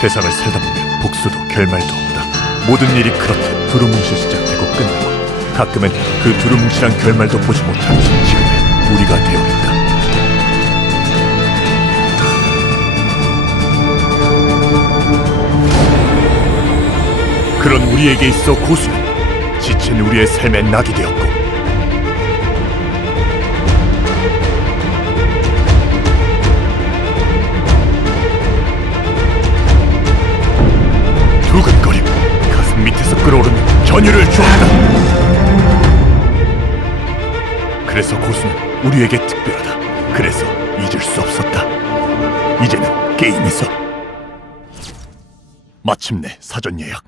세상을 살다 보면 복수도 결말도 없다. 모든 일이 그렇듯 두루뭉실 시작되고 끝나고 가끔은 그 두루뭉실한 결말도 보지 못한 지금의 우리가 되어 있다. 그런 우리에게 있어 고수는 지친 우리의 삶의 낙이 되었고 두근거림 가슴 밑에서 끓어오르는 전율을 주었다. 그래서 고수는 우리에게 특별하다. 그래서 잊을 수 없었다. 이제는 게임에서. 마침내 사전 예약